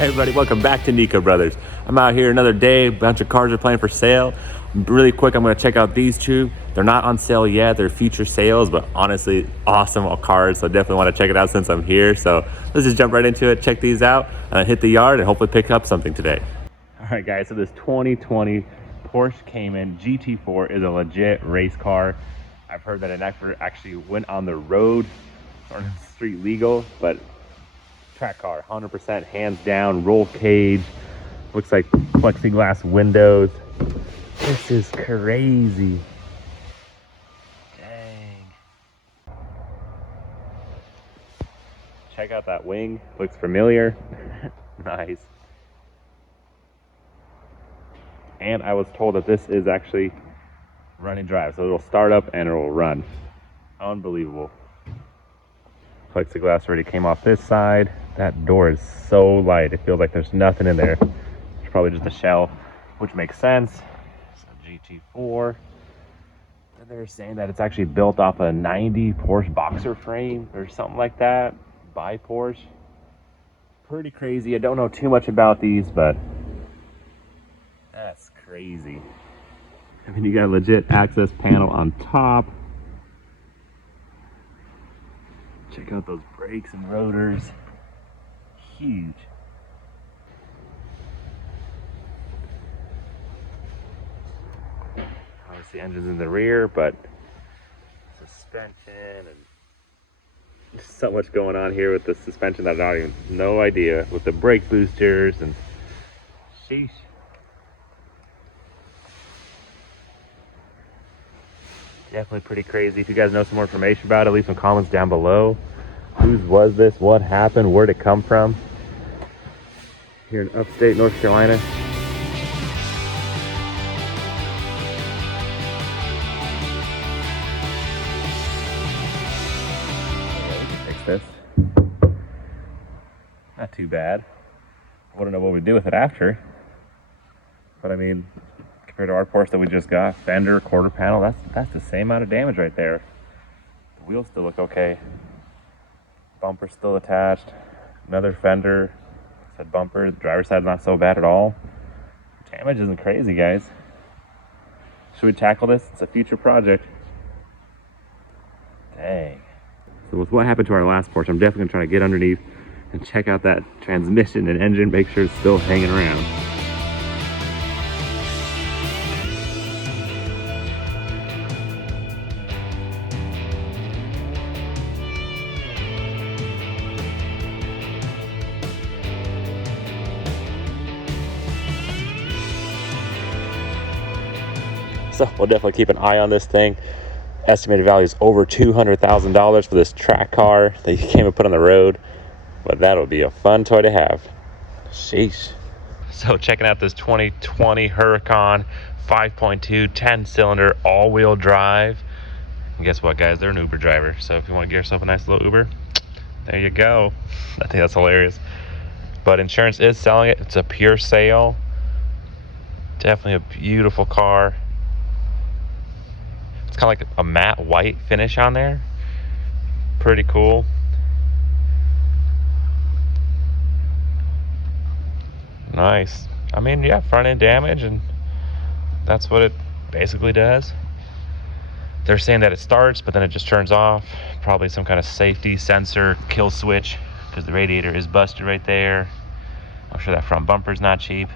Hey everybody, welcome back to Nico Brothers. I'm out here another day, a bunch of cars are playing for sale. Really quick, I'm gonna check out these two. They're not on sale yet, they're future sales, but honestly, awesome cars, so definitely wanna check it out since I'm here. So let's just jump right into it, check these out, hit the yard, and hopefully pick up something today. All right guys, so this 2020 Porsche Cayman GT4 is a legit race car. I've heard that it never actually went on the road or street legal, but track car, 100% hands down, roll cage, looks like plexiglass windows. This is crazy. Dang. Check out that wing, looks familiar. Nice. And I was told that this is actually run and drive, so it'll start up and it will run. Unbelievable. Plexiglass already came off this side. That door is so light, it feels like there's nothing in there. It's probably just a shell, which makes sense. So GT4. And they're saying that it's actually built off a 90 Porsche boxer frame or something like that, by Porsche. Pretty crazy. I don't know too much about these, but that's crazy. I mean, you got a legit access panel on top. Check out those brakes and rotors. Huge. Obviously engine's in the rear, but suspension and there's so much going on here with the suspension that I don't even, no idea, with the brake boosters and sheesh. Definitely pretty crazy. If you guys know some more information about it, leave some comments down below. Whose was this? What happened? Where'd it come from? Here in upstate North Carolina. Fix this. Not too bad. I wouldn't know what we'd do with it after. But I mean, compared to our Porsche that we just got, fender, quarter panel, that's the same amount of damage right there. The wheels still look okay. Bumper still attached. Another fender, said bumper. The driver's side's not so bad at all. Damage isn't crazy, guys. Should we tackle this? It's a future project. Dang. So with what happened to our last Porsche, I'm definitely gonna try to get underneath and check out that transmission and engine, make sure it's still hanging around. So we'll definitely keep an eye on this thing. Estimated value is over $200,000 for this track car that you can't even put on the road, but that'll be a fun toy to have. Sheesh. So checking out this 2020 Huracan 5.2 10-cylinder all-wheel drive. And guess what, guys? They're an Uber driver. So if you want to get yourself a nice little Uber, there you go. I think that's hilarious. But insurance is selling it. It's a pure sale. Definitely a beautiful car. It's kind of like a matte white finish on there. Pretty cool. Nice. I mean, yeah, front end damage, and that's what it basically does. They're saying that it starts, but then it just turns off. Probably some kind of safety sensor kill switch, because the radiator is busted right there. I'm sure that front bumper's not cheap,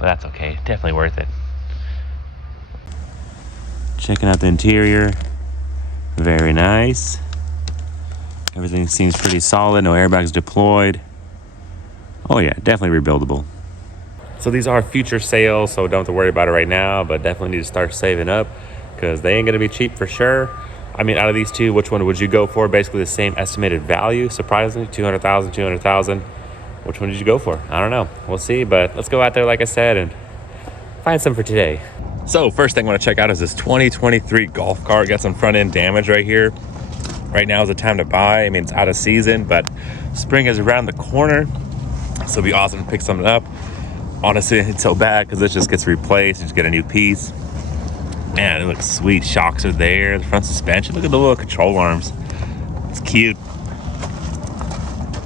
but that's okay. Definitely worth it. Checking out the interior, very nice. Everything seems pretty solid, no airbags deployed. Oh yeah, definitely rebuildable. So these are future sales, so don't have to worry about it right now, but definitely need to start saving up because they ain't gonna be cheap for sure. I mean, out of these two, which one would you go for? Basically the same estimated value, surprisingly, 200,000, 200,000. Which one did you go for? I don't know, we'll see, but let's go out there, like I said, and find some for today. So first thing I want to check out is this 2023 Golf car. Got some front end damage right here. Right now is the time to buy. I mean, it's out of season, but spring is around the corner, so it'll be awesome to pick something up. Honestly, it's so bad because it just gets replaced. You just get a new piece. Man, it looks sweet. Shocks are there. The front suspension. Look at the little control arms. It's cute.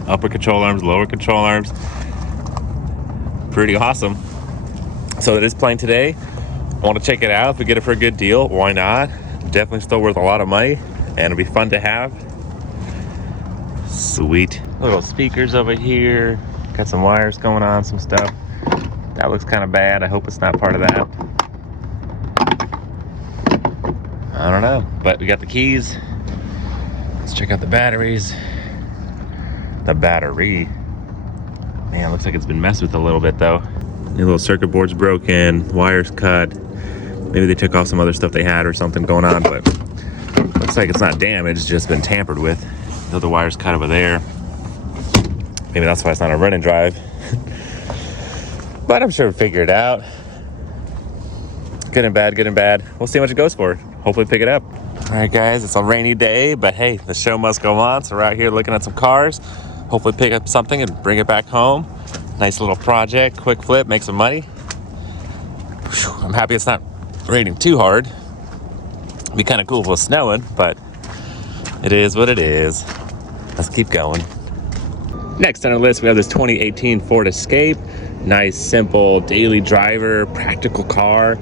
upper control arms, lower control arms. Pretty awesome. So it is playing today. I want to check it out. If we get it for a good deal, why not? Definitely still worth a lot of money, and it'll be fun to have. Sweet. Little speakers over here. Got some wires going on, some stuff. That looks kind of bad. I hope it's not part of that. I don't know, but we got the keys. Let's check out the batteries. The battery. Man, looks like it's been messed with a little bit though. The little circuit board's broken, wires cut. Maybe they took off some other stuff they had or something going on, but looks like it's not damaged, just been tampered with. The other wire's cut over there. Maybe that's why it's not a run and drive. But I'm sure we'll figure it out. Good and bad, good and bad. We'll see how much it goes for. Hopefully pick it up. All right, guys, it's a rainy day, but hey, the show must go on. So we're out here looking at some cars. Hopefully pick up something and bring it back home. Nice little project, quick flip, make some money. Whew, I'm happy it's not raining too hard. It'd be kind of cool if it was snowing, but it is what it is. Let's keep going. Next on our list, we have this 2018 Ford Escape. Nice, simple, daily driver, practical car.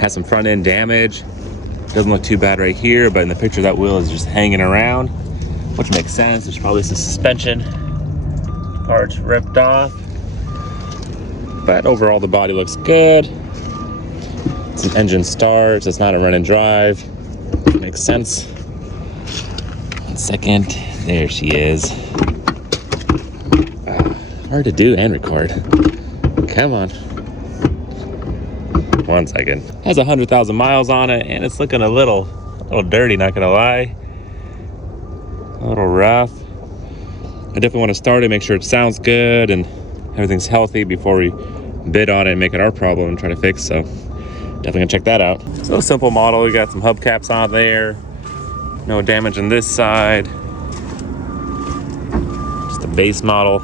Has some front end damage. Doesn't look too bad right here, but in the picture that wheel is just hanging around, which makes sense. There's probably some suspension parts ripped off. But overall, the body looks good. It's an engine start, so it's not a run and drive. Makes sense. 1 second. There she is. Hard to do and record. Come on. 1 second. Has 100,000 miles on it, and it's looking a little dirty, not gonna lie. A little rough. I definitely want to start it, make sure it sounds good and everything's healthy before we bid on it and make it our problem and try to fix. So definitely gonna check that out. So simple model. We got some hubcaps on there. No damage on this side. Just a base model.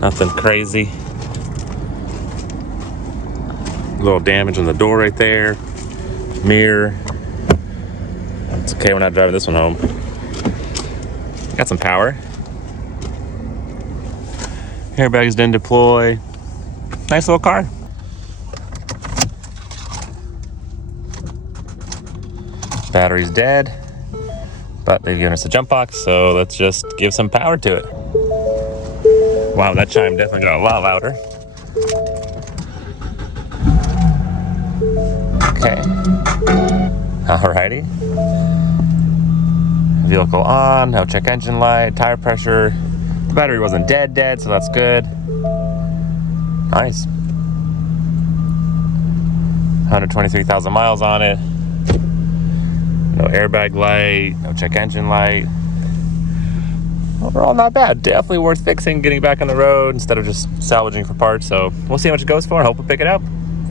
Nothing crazy. A little damage on the door right there. Mirror. It's okay, we're not driving this one home. Got some power. Airbags didn't deploy. Nice little car. Battery's dead, but they've given us a jump box, so let's just give some power to it. Wow, that chime definitely got a lot louder. Okay. Alrighty. Vehicle on, no check engine light, tire pressure. The battery wasn't dead, so that's good. Nice. 123,000 miles on it. No airbag light, no check engine light. Overall, not bad. Definitely worth fixing, getting back on the road instead of just salvaging for parts. So we'll see how much it goes for and hope we pick it up.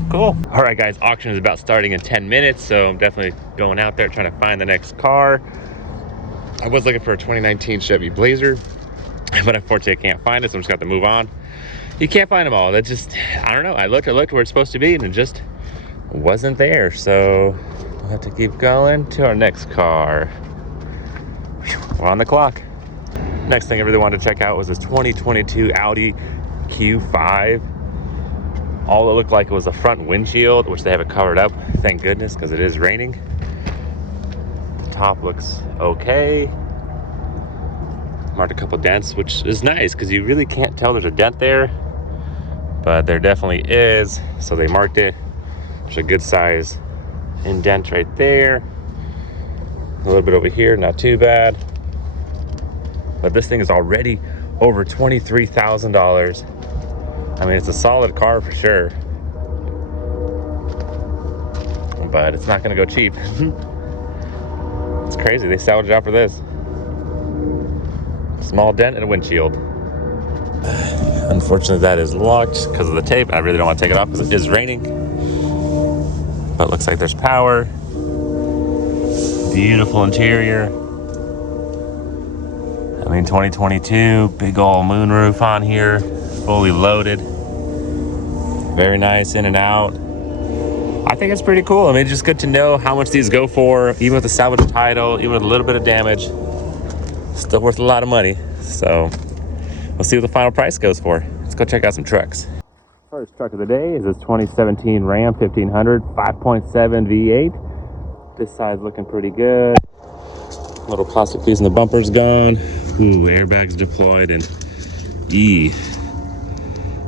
Cool. All right, guys, auction is about starting in 10 minutes. So I'm definitely going out there trying to find the next car. I was looking for a 2019 Chevy Blazer, but unfortunately I can't find it, so I'm just got to move on. You can't find them all. That just, I don't know. I looked where it's supposed to be and it just wasn't there. So we'll have to keep going to our next car. We're on the clock. Next thing I really wanted to check out was this 2022 Audi Q5. All it looked like was the front windshield, which they have it covered up, thank goodness, because it is raining. The top looks okay. Marked a couple dents, which is nice because you really can't tell there's a dent there, but there definitely is, so they marked it. There's a good size indent right there. A little bit over here, not too bad. But this thing is already over $23,000. I mean, it's a solid car for sure, but it's not gonna go cheap. It's crazy, they salvaged out for this. Small dent and a windshield. Unfortunately, that is locked because of the tape. I really don't want to take it off because it is raining. But it looks like there's power. Beautiful interior. I mean, 2022, big old moonroof on here, fully loaded. Very nice in and out. I think it's pretty cool. I mean, it's just good to know how much these go for, even with the salvage title, even with a little bit of damage. Still worth a lot of money. So we'll see what the final price goes for. Let's go check out some trucks. First truck of the day is this 2017 Ram 1500 5.7 V8. This side's looking pretty good. Little plastic piece in the bumper's gone. Ooh, airbags deployed, and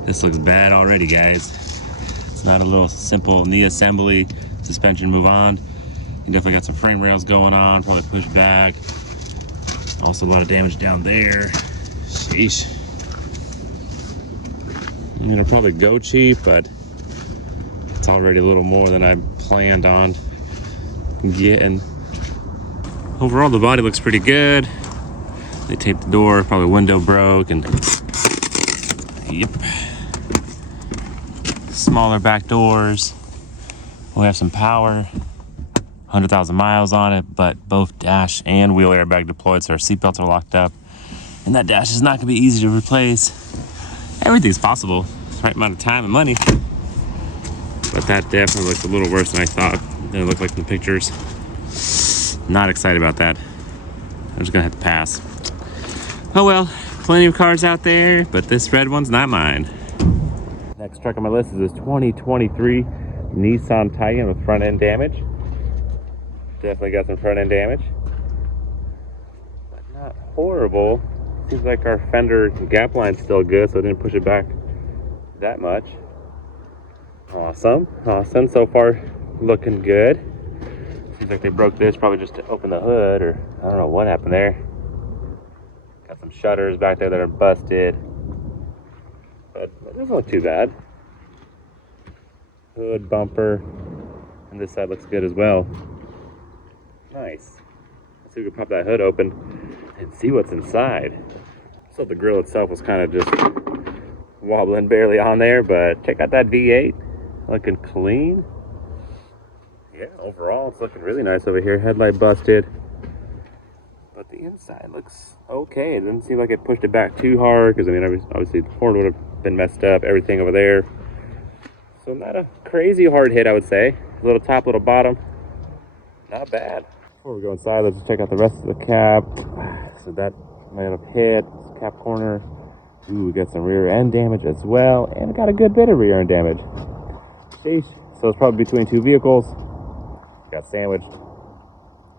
this looks bad already, guys. It's not a little simple knee assembly, suspension move on. You definitely got some frame rails going on, probably pushed back. Also a lot of damage down there. Sheesh. I'm gonna probably go cheap, but it's already a little more than I planned on getting. Overall, the body looks pretty good. They taped the door, probably window broke, and yep. Smaller back doors. We have some power, 100,000 miles on it, but both dash and wheel airbag deployed, so our seatbelts are locked up. And that dash is not gonna be easy to replace. Everything's possible, right amount of time and money. But that definitely looks a little worse than I thought. Than it looked like in the pictures. Not excited about that. I'm just gonna have to pass. Oh well, plenty of cars out there, but this red one's not mine. Next truck on my list is this 2023 Nissan Titan with front end damage. Definitely got some front end damage, but not horrible. Seems like our fender gap line's still good, so it didn't push it back that much. Awesome. So far, looking good. Seems like they broke this probably just to open the hood, or I don't know what happened there. Got some shutters back there that are busted, but it doesn't look too bad. Hood, bumper, and this side looks good as well. Nice. Let's see if we can pop that hood open and see what's inside. So the grill itself was kind of just wobbling barely on there, but check out that V8, looking clean. Yeah, overall it's looking really nice over here. Headlight busted, but the inside looks okay. It doesn't seem like it pushed it back too hard, because I mean obviously the horn would have been messed up, everything over there. So not a crazy hard hit, I would say. Little top, little bottom, not bad. Before we go inside, let's check out the rest of the cab. So that might have hit cap corner. Ooh, we got some rear end damage as well, and got a good bit of rear end damage. Sheesh. So it's probably between two vehicles. Got sandwiched.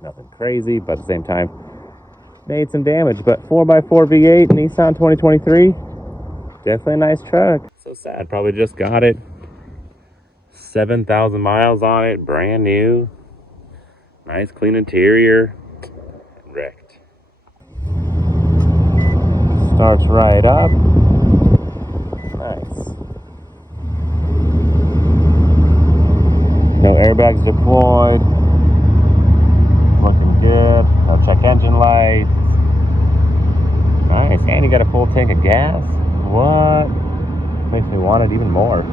Nothing crazy, but at the same time, made some damage. But 4x4 V8 Nissan 2023, definitely a nice truck. So sad, probably just got it. 7,000 miles on it, brand new. Nice clean interior. Wrecked. Starts right up. Nice. No airbags deployed. Looking good. No check engine light. Nice. And you got a full tank of gas. What? Makes me want it even more.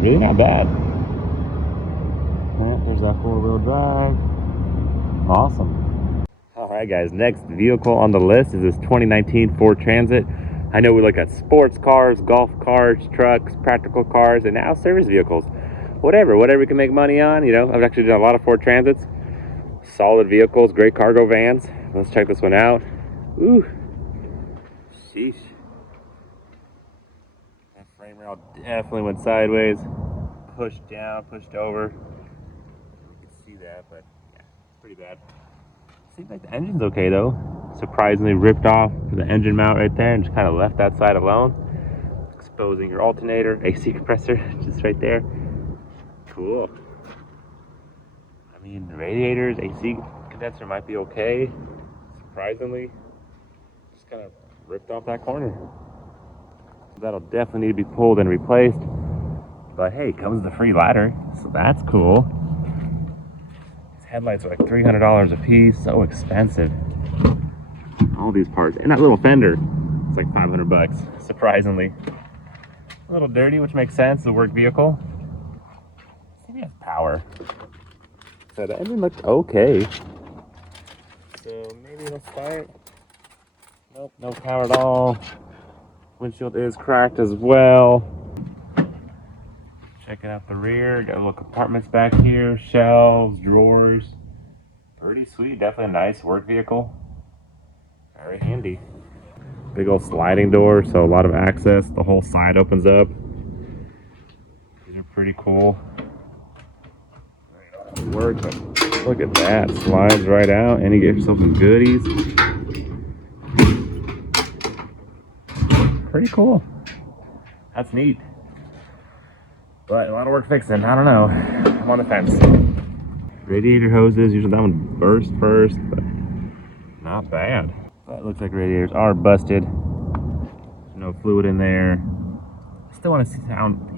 Really not bad. Yeah, there's that 4-wheel drive. Awesome. Alright guys, next vehicle on the list is this 2019 Ford Transit. I know we look at sports cars, golf cars, trucks, practical cars, and now service vehicles. Whatever we can make money on. You know, I've actually done a lot of Ford Transits. Solid vehicles, great cargo vans. Let's check this one out. Ooh. Sheesh. That frame rail definitely went sideways. Pushed down, pushed over. You can see that, but yeah, it's pretty bad. Seems like the engine's okay though. Surprisingly ripped off the engine mount right there and just kind of left that side alone. Exposing your alternator, AC compressor, just right there. Cool. I mean, the radiators, AC condenser might be okay. Surprisingly, just kind of ripped off that corner. That'll definitely need to be pulled and replaced. But hey, comes with a free ladder, so that's cool. These headlights are like $300 a piece, so expensive. All these parts, and that little fender, it's like 500 bucks, surprisingly. A little dirty, which makes sense, the work vehicle. Maybe it has power. So the engine looked okay. So maybe it'll start. Nope, no power at all. Windshield is cracked as well. Checking out the rear, got little compartments back here, shelves, drawers. Pretty sweet, definitely a nice work vehicle. Very handy. Big old sliding door, so a lot of access. The whole side opens up. These are pretty cool. Work, but look at that. Slides right out, and you get yourself some goodies. Pretty cool. That's neat. But a lot of work fixing. I don't know. I'm on the fence. Radiator hoses. Usually that one burst first, but not bad. But it looks like radiators are busted. There's no fluid in there. Still want to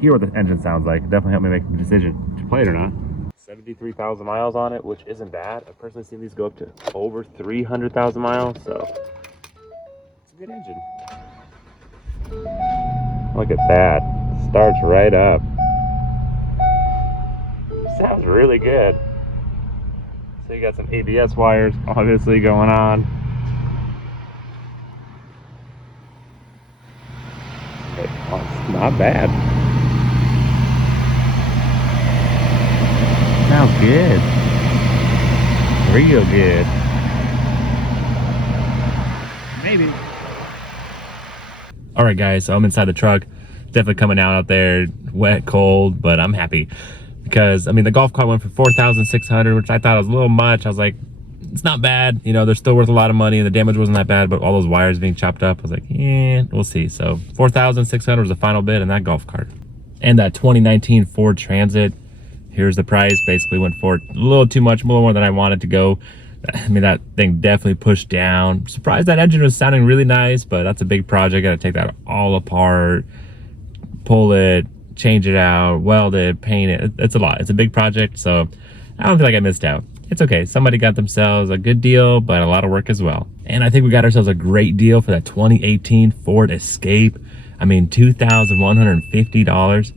hear what the engine sounds like. Definitely help me make the decision to play it or not. 73,000 miles on it, which isn't bad. I've personally seen these go up to over 300,000 miles, so it's a good engine. Look at that. Starts right up. Sounds really good. So you got some ABS wires obviously going on. It's not bad. Sounds good. Real good. Maybe. All right, guys, so I'm inside the truck. Definitely coming out there, wet, cold, but I'm happy because, I mean, the golf cart went for $4,600, which I thought was a little much. I was like, it's not bad. You know, they're still worth a lot of money and the damage wasn't that bad, but all those wires being chopped up, I was like, we'll see. So $4,600 was the final bid on that golf cart. And that 2019 Ford Transit, here's the price. Basically went for a little too much, more than I wanted to go. I mean, that thing definitely pushed down. Surprised that engine was sounding really nice, but that's a big project. Got to take that all apart, pull it, change it out, weld it, paint it. It's a lot. It's a big project, so I don't feel like I missed out. It's okay. Somebody got themselves a good deal, but a lot of work as well. And I think we got ourselves a great deal for that 2018 Ford Escape. I mean, $2,150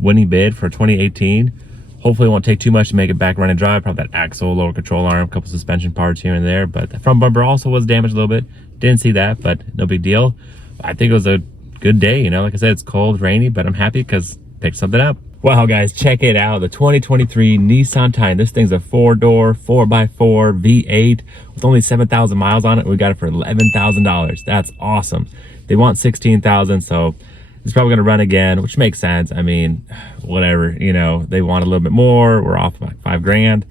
winning bid for 2018. Hopefully it won't take too much to make it back running drive. Probably that axle, lower control arm, a couple suspension parts here and there. But the front bumper also was damaged a little bit. Didn't see that, but no big deal. I think it was a good day. You know, like I said, it's cold, rainy, but I'm happy because picked something up. Wow, guys, check it out. The 2023 Nissan Titan. This thing's a 4-door, 4x4 V8 with only 7,000 miles on it. We got it for $11,000. That's awesome. They want $16,000, so it's probably going to run again, which makes sense. I mean, whatever, you know, they want a little bit more. We're off like $5,000.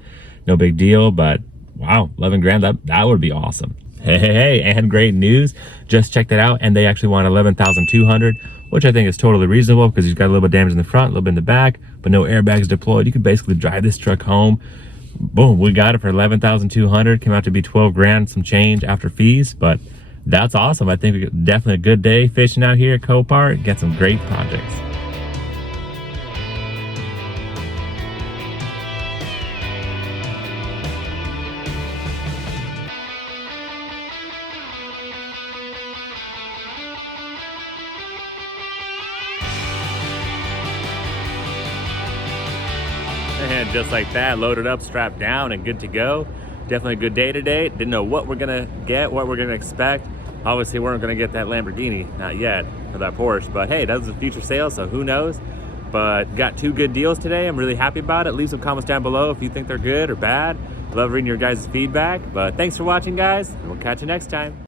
No big deal, but wow, 11 grand, that would be awesome. Hey, and great news. Just checked it out, and they actually want 11,200, which I think is totally reasonable because you've got a little bit of damage in the front, a little bit in the back, but no airbags deployed. You could basically drive this truck home. Boom, we got it for 11,200. Came out to be 12 grand, some change after fees, but that's awesome. I think definitely a good day fishing out here at Copart. Get some great projects. And just like that, loaded up, strapped down, and good to go. Definitely a good day today. Didn't know what we're gonna get, what we're gonna expect. Obviously, we weren't gonna get that Lamborghini, not yet, or that Porsche, but hey, that was a future sale, so who knows? But got two good deals today. I'm really happy about it. Leave some comments down below if you think they're good or bad. Love reading your guys' feedback, but thanks for watching, guys, and we'll catch you next time.